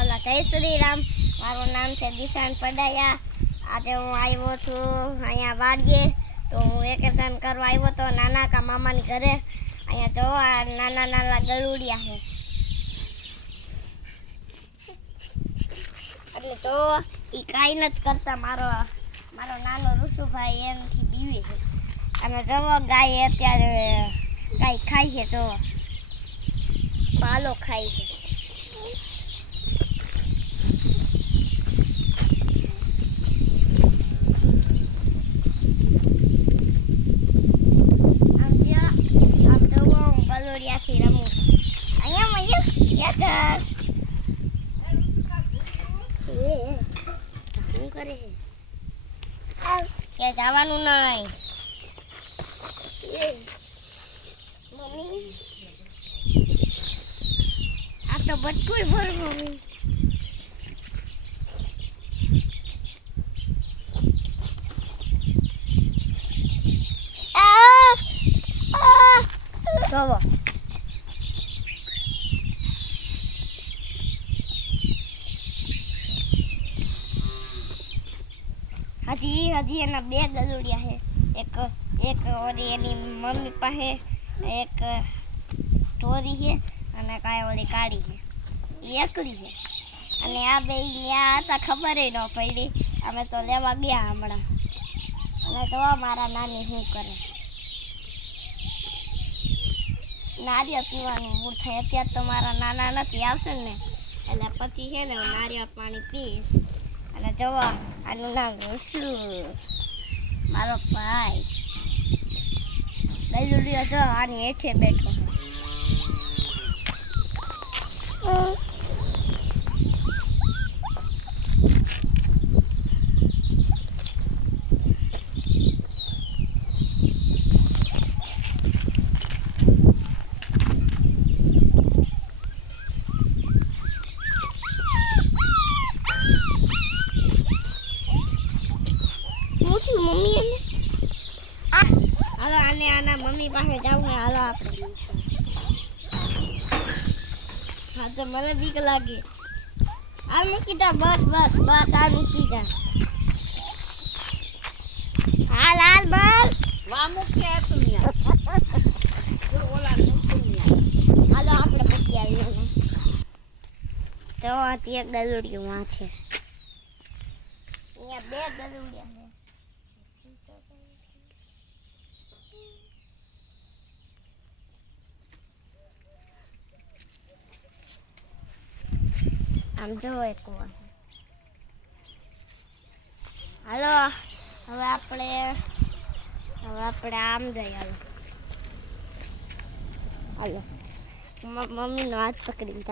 ઓલા જય શ્રી રામ મારું નામ છે દિશાન પડાયા. આજે હું આવ્યો છું અહીંયા વાડીએ. તો હું વેકેશન કરવા આવ્યો તો નાના કા મામાની ઘરે. અહીંયા જો આ નાના નાના ગરુડિયા છે. એટલે તો એ કાંઈ નથી કરતા. મારો મારો નાનો ઋષુભાઈ એમથી બીવી છે. અને જવો ગાય અત્યારે કાંઈ ખાય છે તો. પાલો ખાય છે આમ જો આમ તો હું ગલોડિયાથી રમું છું. અહીંયા મયુર યાર એ ક્યાં જવાનું નહીં. મમ્મી? આ તો બટકું ભર મમ્મી. આ આ જોવો હજી એના બે ગલુડિયા છે. એક એક ઓરી એની મમ્મી પાસે, એક ઢોરી છે અને કાંઈ ઓલી કાળી છે. એ એકલી છે. અને આ બે ત્યાં હતા, ખબર ન પડી. અમે તો લેવા ગયા હમણાં. અને તો મારા નાની શું કરે. નારિયેળ પીવાનું મૂળ થાય. અત્યારે તો મારા નાના નથી, આવશે ને? એટલે પછી છે ને હું નારિયેળ પાણી પીશ અને જોવા આનું નામ ઋષુ. મારો ભાઈ. ગલુડિયો જો આની હેઠે બેઠો છે શું થયું મમ્મી એને આ હાલો આને આના મમ્મી પાસે જાવું ને હાલો આપણે હા તો મને બીક લાગે. આ મૂકી જા બસ બસ બસ આ મૂકી જા હાલ હાલ બસ. વા મૂક્યા તું ઓલા. હાલો આપણે મૂકી આવીએ. તો અત્યારે ગલુડિયું વાં છે. અહીંયા બે ગલુડિયા છે આમ જો એક હાલો, હવે આપણે હવે આપણે આમ જઈએ. હાલો. હાલો મમ્મીનો હાથ પકડીને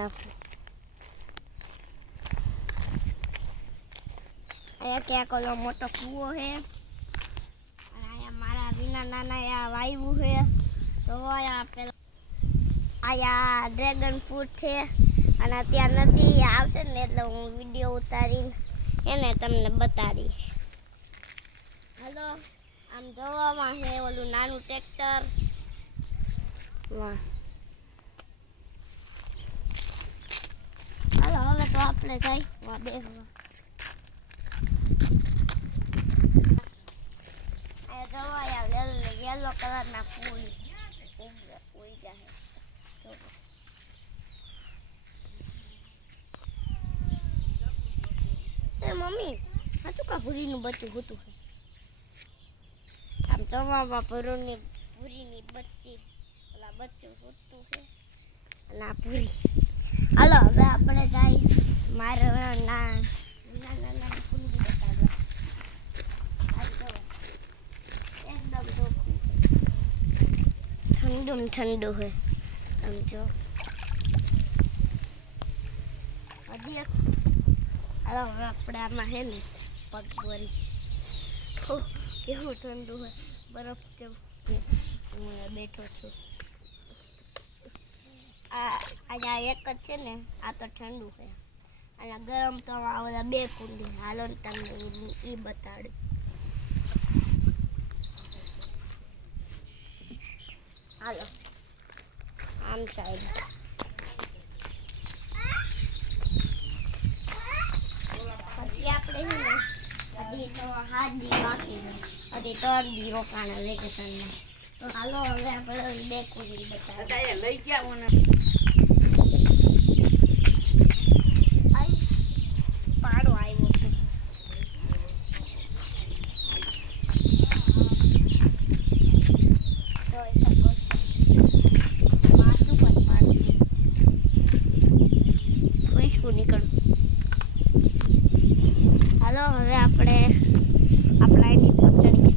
અહીંયા ક્યાંક ઓલો મોટો કૂવો છે. અહીંયા મારા વિના નાના આ વાયવું છે. તો અહીંયા અહીંયા ડ્રેગન ફ્રૂટ છે. અને ત્યાં નથી, આવશે ને એટલે હું વીડિયો ઉતારીને એને તમને બતાડી હાલો, આમ જોવામાં છે ઓલું નાનું ટ્રેક્ટર હાલો, હવે તો આપણે જઈ, વાહ આ જોવા યેલો કલરના ફૂલ ઉઈ ઉગ્યા છે જો. એ મમ્મી તો કા ભૂરીનું બચ્ચું હતું આમ જોવામાં ભરૂની ભૂરીની બચ્ચી ઓલા બચ્ચું હોતું છે અને આ ભૂરી. હાલો, હવે આપણે જાય મારે ના ના ના ના કુંડી જો એકદમ ચોખ્ખું ઠંડુ ઠંડુ છે આમ જો. હજી એક હાલો હવે આપણે આમાં હે ને પગ ઓહ, કેવું ઠંડુ હોય. બરફ જેવું. હું બેઠો છું. આ અહીંયા એક જ છે ને આ તો ઠંડુ છે. અને ગરમ તો આ બે કુંડી. હાલો ને તમને એ બતાડું. હાલો. આમ સાઈડ હાથ દી બાકી હજી ત્રણ દી રોકાણા વેકેશનમાં. તો હાલો હવે આપણે ડેકોરી બતાવીએ. અત્યારે લઈ ગયા મને આઈ પાડો આવ્યો છે જોઈ શકો છો. માથું પણ પાડું ફૂસકું નીકળું હાલો હવે આપણે આપણા એની પર ચડીએ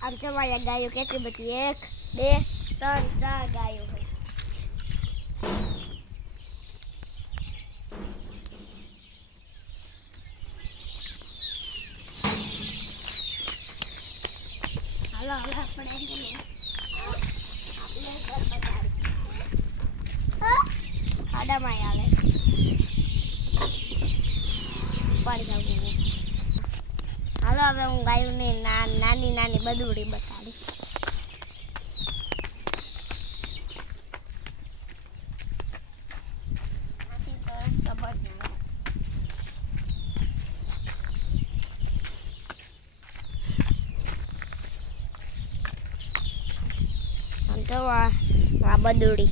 આમ તમારા ગાયો કેટલી બધી એક બે ત્રણ ચાર ગાયો હોય હાલો હવે આપણે. ખાડામાં આવે પાડી જાવું હાલો હવે હું ગાયોને નાની નાની બદુડી આથી તો આ બદુડી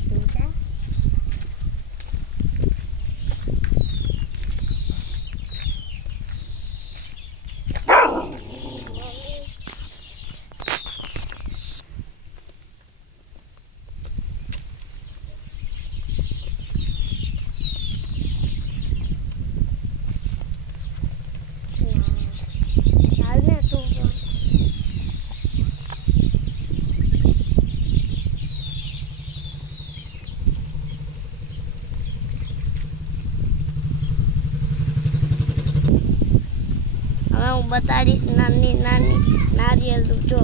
સમજ્યા? ના. હાલ ને તું પણ. હવે હું બતાડીશ. નાની નાની નારિયેલ જો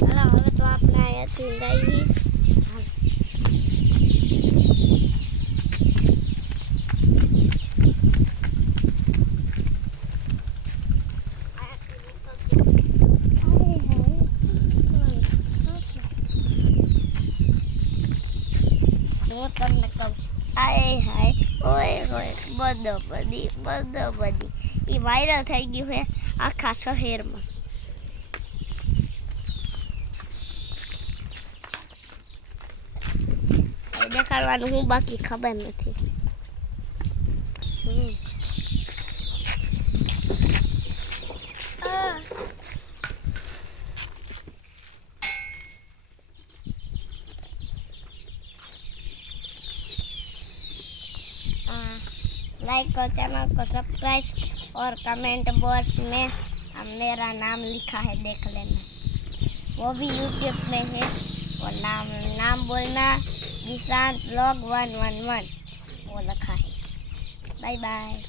ચાલો હવે તો આપણે અહીંયાથી જઈએ હું તમને કહું આય હાય ઓય હોય. બધો બધી બધો બધી. એ વાયરલ થઈ ગયું છે આખા શહેરમાં. દેખાડવાનું હું બાકી ખબર નથી. लाइक और चैनल को सब्सक्राइब और कमेंट बॉक्स में मेरा नाम लिखा है, देख लेना। वो भी यूट्यूब में है। और नाम नाम बोलना Nishant blog one one one वो लिखा है। Bye bye